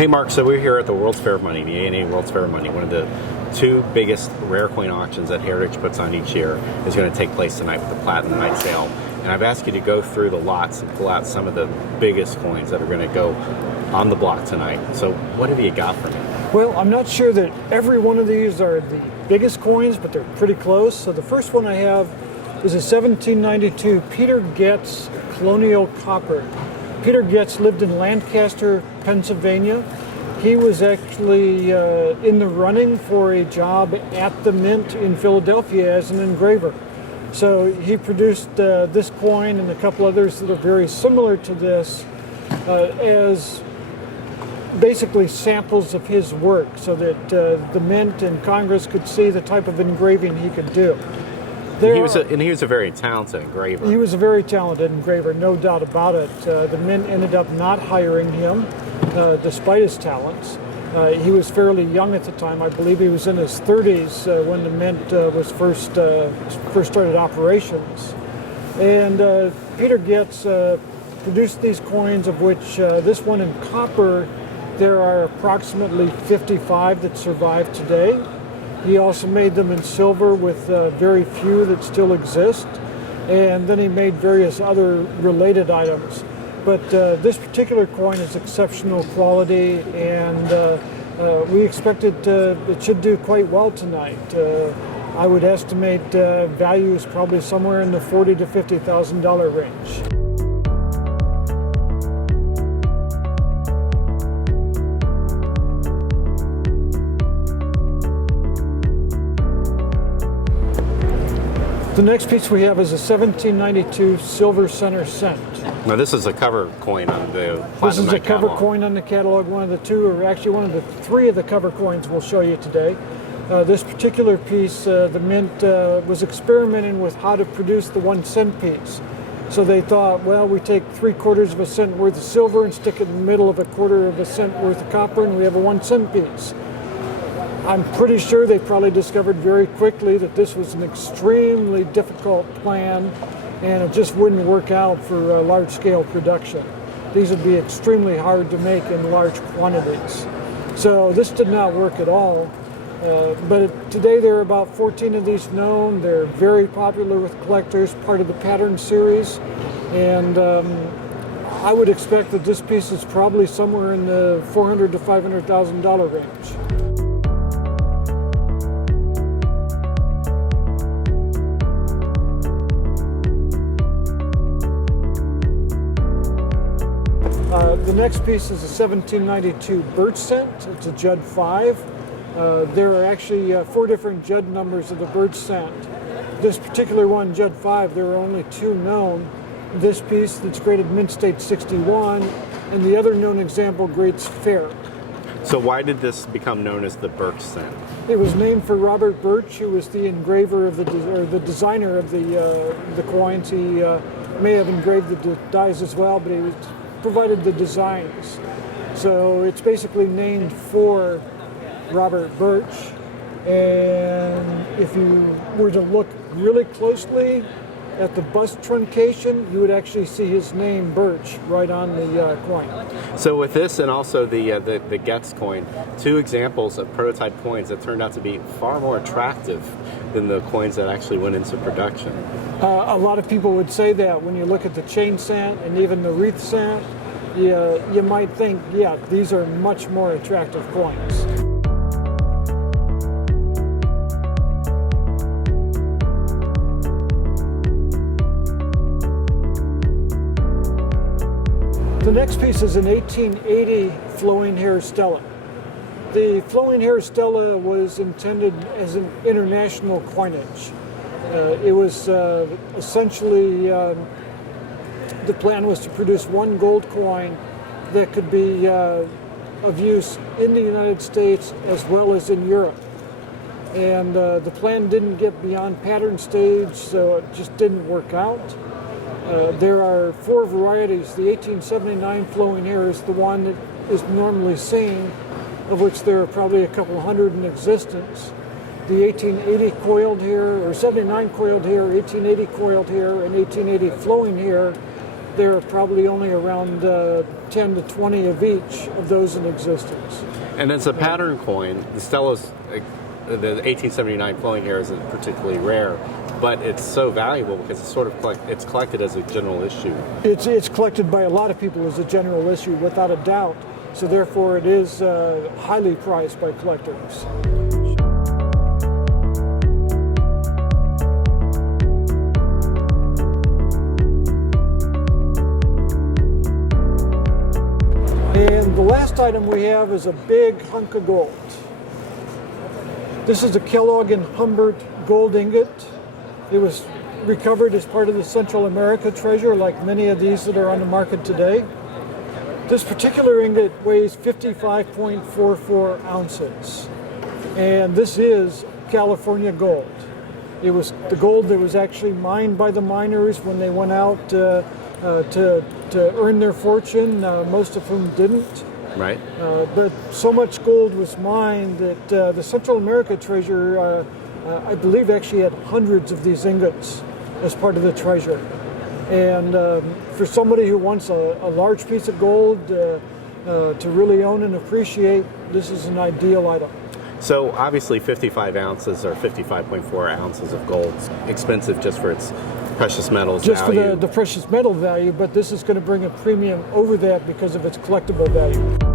Hey Mark, so we're here at the World's Fair of Money, the A&A World's Fair of Money, one of the two biggest rare coin auctions that Heritage puts on each year is going to take place tonight with the Platinum Night Sale. And I've asked you to go through the lots and pull out some of the biggest coins that are going to go on the block tonight. So what have you got for me? Well, I'm not sure that every one of these are the biggest coins, but they're pretty close. So the first one I have is a 1792 Peter Getz Colonial Copper. Peter Getz lived in Lancaster, Pennsylvania. He was actually in the running for a job at the Mint in Philadelphia as an engraver. So he produced this coin and a couple others that are very similar to this as basically samples of his work so that the Mint and Congress could see the type of engraving he could do. He was a very talented engraver. He was a very talented engraver, no doubt about it. The Mint ended up not hiring him despite his talents. He was fairly young at the time. I believe he was in his 30s when the Mint was first started operations. And Peter Getz produced these coins, of which this one in copper, there are approximately 55 that survive today. He also made them in silver with very few that still exist. And then he made various other related items. But this particular coin is exceptional quality, and we expect it should do quite well tonight. I would estimate value is probably somewhere in the $40,000 to $50,000 range. The next piece we have is a 1792 silver center cent. Now this is a cover coin on the Platinum This is a Night cover catalog. coin on the catalog, one of the two, or actually one of the three of the cover coins we'll show you today. This particular piece, the Mint was experimenting with how to produce the 1 cent piece. So they thought, well, we take 3/4 of a cent worth of silver and stick it in the middle of 1/4 of a cent worth of copper, and we have a 1 cent piece. I'm pretty sure they probably discovered very quickly that this was an extremely difficult plan, and it just wouldn't work out for large-scale production. These would be extremely hard to make in large quantities. So this did not work at all. But today there are about 14 of these known. They're very popular with collectors, part of the pattern series. And I would expect that this piece is probably somewhere in the $400,000 to $500,000 range. The next piece is a 1792 Birch Set. It's a Judd 5. There are actually 4 different Judd numbers of the Birch Set. This particular one, Judd 5, there are only 2 known. This piece that's graded Mint State 61, and the other known example grades Fair. So why did this become known as the Birch Set? It was named for Robert Birch, who was the engraver of the designer of the coins. He may have engraved the dies as well, but he provided the designs. So it's basically named for Robert Birch. And if you were to look really closely at the bust truncation, you would actually see his name, Birch, right on the coin. So with this and also the Getz coin, 2 examples of prototype coins that turned out to be far more attractive than the coins that actually went into production. A lot of people would say that when you look at the chain cent and even the wreath cent, you might think, yeah, these are much more attractive coins. The next piece is an 1880 flowing hair Stella. The flowing hair Stella was intended as an international coinage. It was essentially, the plan was to produce 1 gold coin that could be of use in the United States as well as in Europe. And the plan didn't get beyond pattern stage, so it just didn't work out. There are 4 varieties. The 1879 flowing hair is the one that is normally seen, of which there are probably a couple hundred in existence. The 1880 coiled hair, or 79 coiled hair, 1880 coiled hair, and 1880 flowing hair, there are probably only around 10 to 20 of each of those in existence. And it's a pattern coin. The Stella's, the 1879 flowing here isn't particularly rare, but it's so valuable because it's sort of it's collected as a general issue. It's collected by a lot of people as a general issue, without a doubt. So therefore, it is highly prized by collectors. And the last item we have is a big hunk of gold. This is a Kellog and Humbert gold ingot. It was recovered as part of the Central America treasure, like many of these that are on the market today. This particular ingot weighs 55.44 ounces, and this is California gold. It was the gold that was actually mined by the miners when they went out to earn their fortune, most of whom didn't. Right. But so much gold was mined that the Central America treasure, I believe, actually had hundreds of these ingots as part of the treasure. And for somebody who wants a large piece of gold to really own and appreciate, this is an ideal item. So obviously 55 ounces or 55.4 ounces of gold is expensive just for its precious metals just value. For the precious metal value, but this is going to bring a premium over that because of its collectible value.